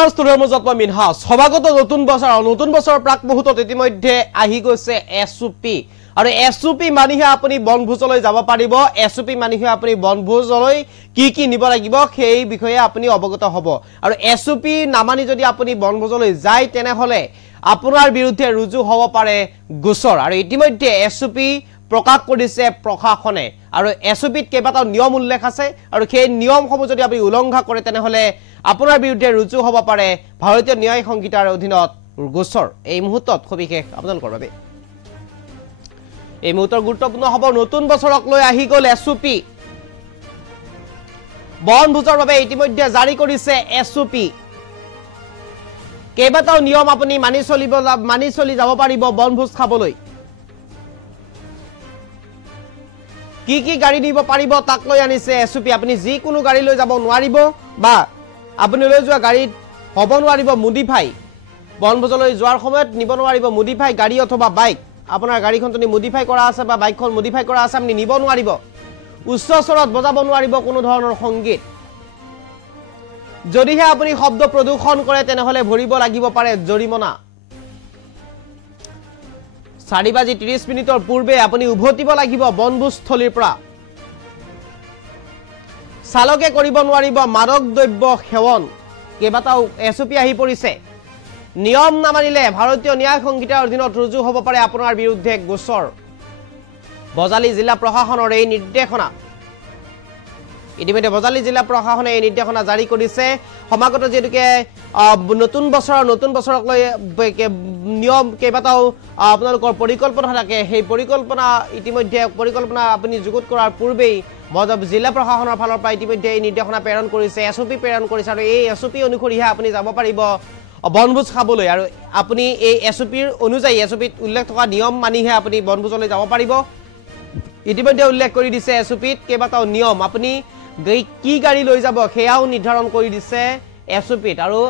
নমস্কাৰ ষ্টুডিঅ'ৰ মাজত মই মিনহাছ সভাগত নতুন বছৰৰ প্ৰাক মুহূৰ্তত ইতিমধ্যে আহি গৈছে এছওপি আৰু এছওপি মানিহে আপুনি বনভোজলৈ যাব পাৰিব এছওপি মানিহে আপুনি বনভোজলৈ কি নিব লাগিব সেই বিষয়ে আপুনি অৱগত হ'ব আৰু এছওপি নামানি যদি আপুনি বনভোজলৈ যায় তেনেহলে আপোনাৰ বিৰুদ্ধে ৰুজু হ'ব পাৰে গোচৰ আৰু ইতিমধ্যে এছওপি প্ৰকাশ কৰিছে প্ৰশাসনে আৰু এছওপিত কেইবাটাও নিয়ম উল্লেখ আছে আৰু সেই নিয়মসমূহ যদি আপুনি উলংঘা কৰে তেনেহলে আপোনাৰ বিৰুদ্ধে ৰুজু হ'ব পাৰে ভাৰতীয় ন্যায় সংহিতাৰ অধীনত গোচৰ এই মুহূৰ্তত সবিশেষ আপোনালোকৰ বাবে এই মুহূৰ্তৰ গুৰুত্বপূৰ্ণ হ'ব নতুন বছৰক লৈ আহি গ'ল এছওপি বনভোজৰ বাবে ইতিমধ্যে জাৰি কৰিছে এছওপি কেইবাটাও নিয়ম আপুনি মানি চলি যাব পাৰিব বনভোজ খাবলৈ কি গাড়ী নিব পাৰিব তাক লৈ আনিছে এছওপি আপুনি যিকোনো গাড়ী লৈ যাব নোৱাৰিব বা আপুনি লৈ যোৱা গাড়ীত হ'ব নোৱাৰিব মডিফাই বনভোজলৈ যোৱাৰ সময়ত নিব নোৱাৰিব মডিফাই গাড়ী অথবা বাইক আপোনাৰ গাড়ীখন যদি মডিফাই কৰা আছে বা বাইকখন মডিফাই কৰা আছে আপুনি নিব নোৱাৰিব উচ্চ স্বৰত বজাব নোৱাৰিব কোনো ধৰণৰ সংগীত যদিহে আপুনি শব্দ প্ৰদূষণ কৰে তেনেহলে ভৰিব লাগিব পাৰে জৰিমনা 4:30 পূৰ্বে আপুনি উভতিব লাগিব বনভোজস্থলীৰ পৰা চালকে কৰিব নোৱাৰিব মাদক দ্ৰব্য সেৱন কেইবাটাও এছওপি আহি পৰিছে নিয়ম নামানিলে ভাৰতীয় ন্যায় সংহিতাৰ অধীনত ৰুজু হ'ব পাৰে আপোনাৰ বিৰুদ্ধে গোচৰ বজালী জিলা প্ৰশাসনৰ এই নিৰ্দেশনা ইতিমধ্যে বজালী জিলা প্ৰশাসনে এই নিৰ্দেশনা জাৰি কৰিছে সমাগত যেতুকে নতুন বছৰক লৈ নিয়ম কেইবাটাও আপোনালোকৰ পৰিকল্পনা থাকে সেই পৰিকল্পনা আপুনি যুগুত কৰাৰ পূৰ্বেই জিলা প্ৰশাসনৰ ফালৰ পৰা ইতিমধ্যে এই নিৰ্দেশনা প্ৰেৰণ কৰিছে এছওপি প্ৰেৰণ কৰিছে আৰু এই এছওপি অনুসৰিহে আপুনি যাব পাৰিব বনভোজ খাবলৈ আৰু আপুনি এই এছওপিৰ অনুযায়ী এছওপিত উল্লেখ থকা নিয়ম মানিহে আপুনি বনভোজলৈ যাব পাৰিব ইতিমধ্যে উল্লেখ কৰি দিছে এছওপিত কেইবাটাও নিয়ম আপুনি কি গাড়ী লৈ যাব সেয়াও নিৰ্ধাৰণ কৰি দিছে এছওপিত আৰু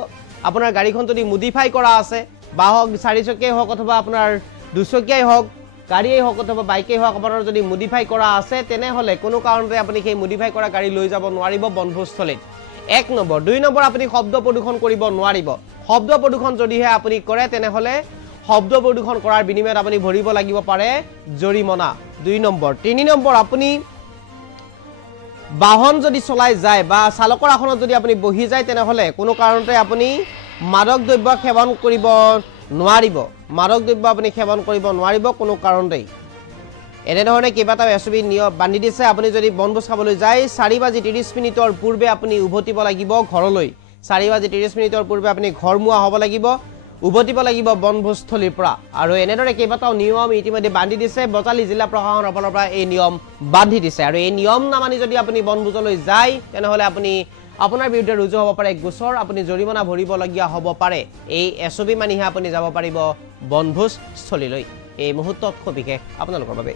আপোনাৰ গাড়ীখন যদি মডিফাই কৰা আছে বা হওক 4 চকীয়াই হওক অথবা আপোনাৰ 2 চকীয়াই হওক গাড়ীয়ে হওক অথবা বাইকেই হওক আপোনাৰ যদি মডিফাই কৰা আছে তেনেহলে কোনো কাৰণতে আপুনি সেই মডিফাই কৰা গাড়ী লৈ যাব নোৱাৰিব বনভোজস্থলীত 1 নম্বৰ 2 নম্বৰ আপুনি শব্দ প্ৰদূষণ কৰিব নোৱাৰিব শব্দ প্ৰদূষণ যদিহে আপুনি কৰে তেনেহলে শব্দ প্ৰদূষণ কৰাৰ বিনিময়ত আপুনি ভৰিব লাগিব পাৰে জৰিমনা 2 নম্বৰ 3 নম্বৰ আপুনি বাহন যদি চলাই যায় বা চালকৰ আসনত যদি আপুনি বহি যায় তেনেহলে কোনো কাৰণতে আপুনি মাদক দ্ৰব্য সেৱন কৰিব নোৱাৰিব কোনো কাৰণতেই এনেধৰণে কেইবাটাও এছওপি নিয়ম বান্ধি দিছে আপুনি যদি বনভোজ খাবলৈ যায় 4:30 পূৰ্বে আপুনি উভতিব লাগিব ঘৰলৈ 4:30 পূৰ্বে আপুনি ঘৰমুৱা হ'ব লাগিব উভতিব লাগিব বনভোজস্থলীৰ পৰা আৰু এনেদৰে কেইবাটাও নিয়ম ইতিমধ্যে বান্ধি দিছে বজালী জিলা প্ৰশাসনৰ ফালৰ পৰা এই নিয়ম বান্ধি দিছে আৰু এই নিয়ম নামানি যদি আপুনি বনভোজলৈ যায় তেনেহলে আপুনি আপোনাৰ বিৰুদ্ধে ৰুজু হ'ব পাৰে গোচৰ আপুনি জৰিমনা ভৰিবলগীয়া হ'ব পাৰে এই এছওপি মানিহে আপুনি যাব পাৰিব বনভোজস্থলীলৈ এই মুহূৰ্তত সবিশেষ আপোনালোকৰ বাবে